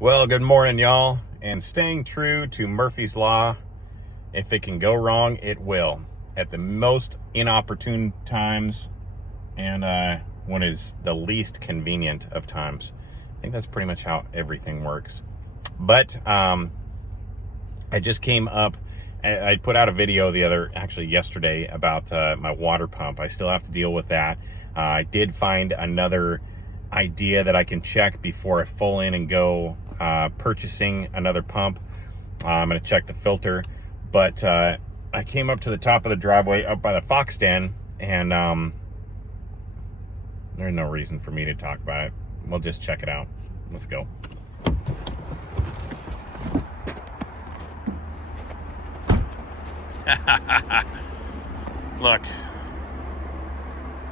Well, good morning, y'all. And staying true to Murphy's Law, if it can go wrong, it will. At the most inopportune times and when it's the least convenient of times. I think that's pretty much how everything works. But I just came up, I put out a video yesterday about my water pump. I still have to deal with that. I did find another idea that I can check before I full in and go purchasing another pump. I'm going to check the filter, but I came up to the top of the driveway up by the fox den, and there's no reason for me to talk about it. We'll just check it out. Let's go. Look.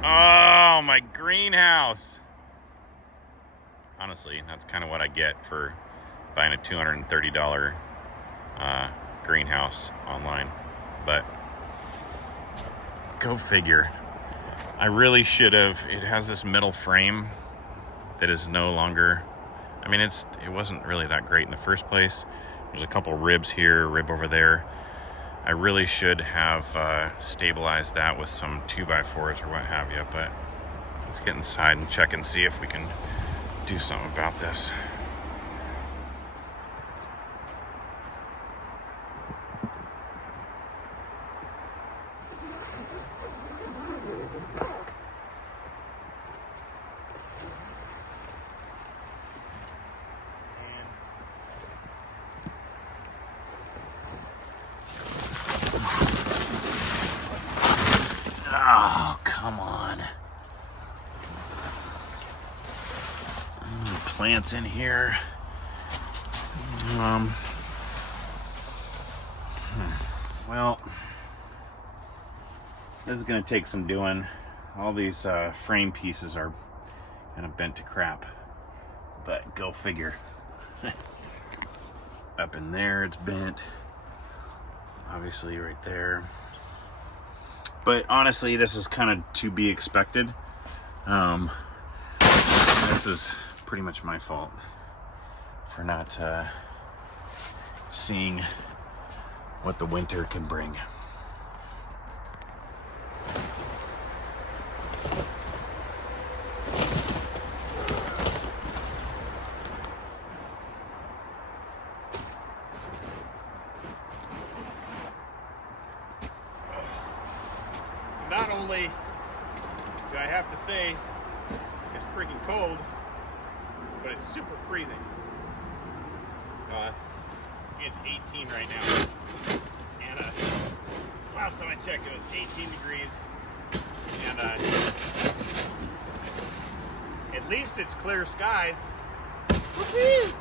Oh, my greenhouse. Honestly, that's kind of what I get for buying a $230 greenhouse online. But go figure. I really should have. It has this metal frame that is no longer, I mean, it wasn't really that great in the first place. There's a couple ribs here, a rib over there. I really should have stabilized that with some 2x4s or what have you, but let's get inside and check and see if we can do something about this. Oh, come on. Plants in here. Well, this is going to take some doing. All these frame pieces are kind of bent to crap, but go figure. Up in there it's bent, obviously right there, but honestly this is kind of to be expected. This is pretty much my fault for not seeing what the winter can bring. Not only do I have to say it's freaking cold, but it's super freezing. It's 18 right now, and last time I checked it was 18 degrees, and at least it's clear skies. Woo-hoo!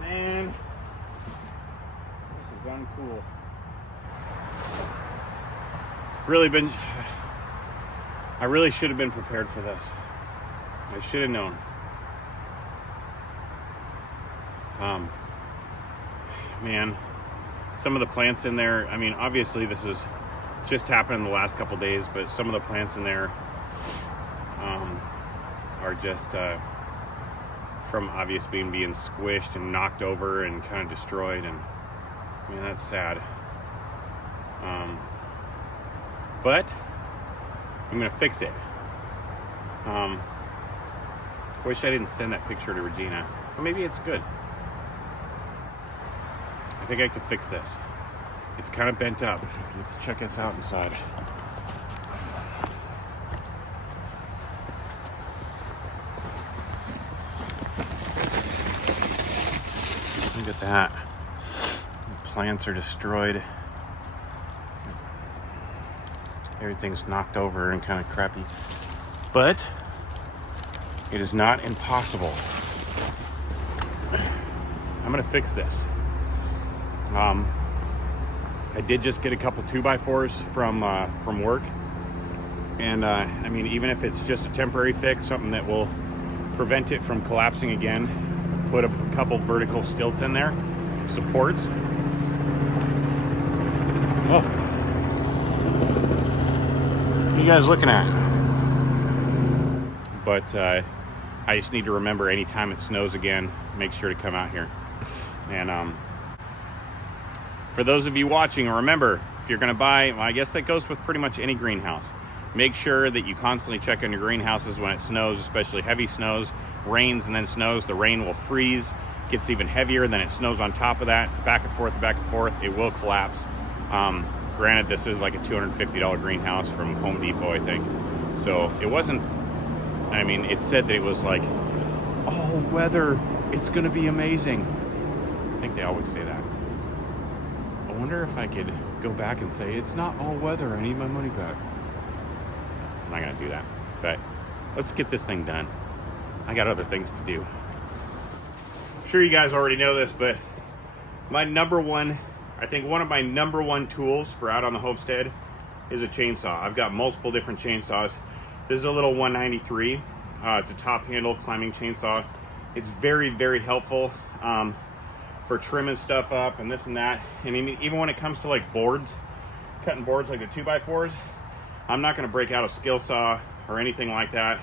Man, this is uncool. I really should have been prepared for this. I should have known. Man, some of the plants in there, I mean, obviously this is just happened in the last couple days, but some of the plants in there are just from obvious being squished and knocked over and kind of destroyed, and I mean, that's sad. But I'm gonna fix it. Wish I didn't send that picture to Regina, but maybe it's good. I think I could fix this. It's kind of bent up. Let's check this out inside. Look at that. The plants are destroyed. Everything's knocked over and kind of crappy. But It is not impossible. I'm gonna fix this. I did just get a couple 2x4s from work, and I mean, even if it's just a temporary fix, something that will prevent it from collapsing again, put a couple vertical stilts in there, supports. Oh, what are you guys looking at? But I just need to remember anytime it snows again, make sure to come out here. And for those of you watching, remember, if you're gonna buy, well, I guess that goes with pretty much any greenhouse. Make sure that you constantly check on your greenhouses when it snows, especially heavy snows, rains and then snows. The rain will freeze, gets even heavier, then it snows on top of that, back and forth, it will collapse. Granted, this is like a $250 greenhouse from Home Depot, I think. So it wasn't, I mean, it said that it was like, all weather, it's gonna be amazing. I think they always say that. I wonder if I could go back and say, it's not all weather, I need my money back. I'm not gonna do that, but let's get this thing done. I got other things to do. I'm sure you guys already know this, but my number one, I think one of my number one tools for out on the homestead is a chainsaw. I've got multiple different chainsaws. This is a little 193. It's a top handle climbing chainsaw. It's very, very helpful for trimming stuff up and this and that. And even when it comes to like boards, cutting boards like the 2x4s, I'm not gonna break out a skill saw or anything like that.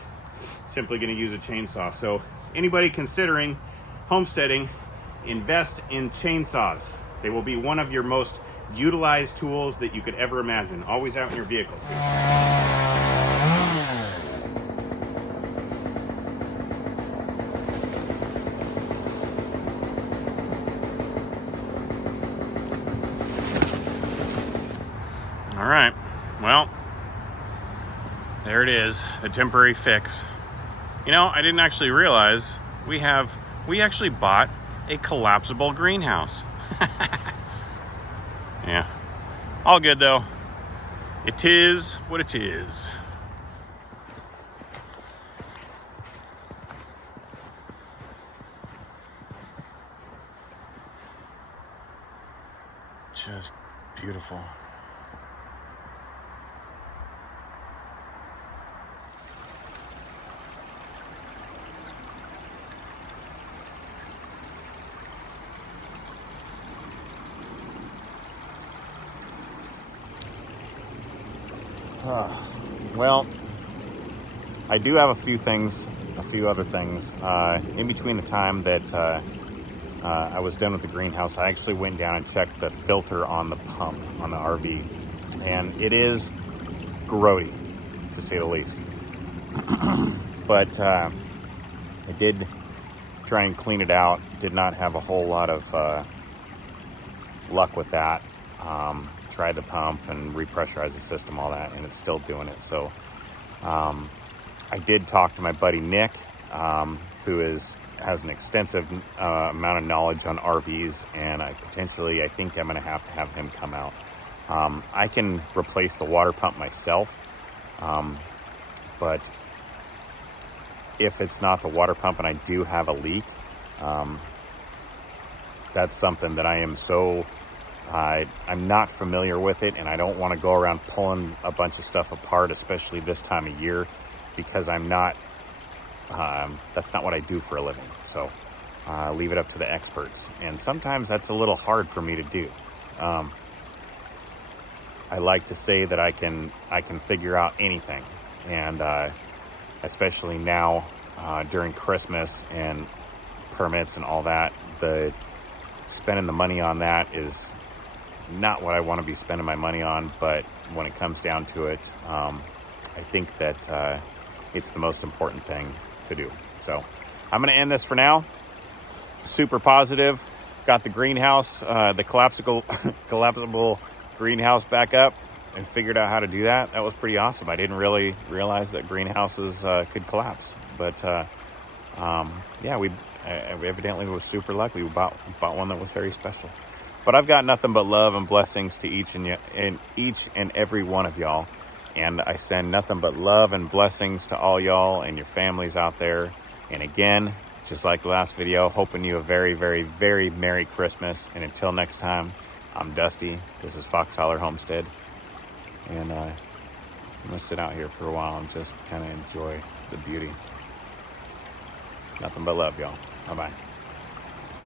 Simply gonna use a chainsaw. So anybody considering homesteading, invest in chainsaws. They will be one of your most utilized tools that you could ever imagine. Always out in your vehicle too. All right, well, there it is, the temporary fix. You know, I didn't actually realize we actually bought a collapsible greenhouse. Yeah, all good though. It is what it is. Just beautiful. Well, I do have a few other things. In between the time that I was done with the greenhouse, I actually went down and checked the filter on the pump on the RV, and it is grody, to say the least. But I did try and clean it out. Did not have a whole lot of luck with that. Tried the pump and repressurized the system, all that, and it's still doing it. So I did talk to my buddy Nick, who has an extensive amount of knowledge on RVs, and I think I'm going to have him come out. I can replace the water pump myself, but if it's not the water pump and I do have a leak, that's something that I'm not familiar with it, and I don't want to go around pulling a bunch of stuff apart, especially this time of year, because I'm not, that's not what I do for a living. So leave it up to the experts. And sometimes that's a little hard for me to do. I like to say that I can figure out anything. And especially now during Christmas and permits and all that, spending the money on that is not what I want to be spending my money on. But when it comes down to it, I think that it's the most important thing to do. So I'm going to end this for now. Super positive. Got the greenhouse, the collapsible greenhouse back up, and figured out how to do that. That was pretty awesome. I didn't really realize that greenhouses could collapse. But yeah, we evidently was super lucky. We bought one that was very special. But I've got nothing but love and blessings to each and every one of y'all. And I send nothing but love and blessings to all y'all and your families out there. And again, just like the last video, hoping you a very, very, very Merry Christmas. And until next time, I'm Dusty. This is Fox Holler Homestead. And I'm going to sit out here for a while and just kind of enjoy the beauty. Nothing but love, y'all. Bye-bye.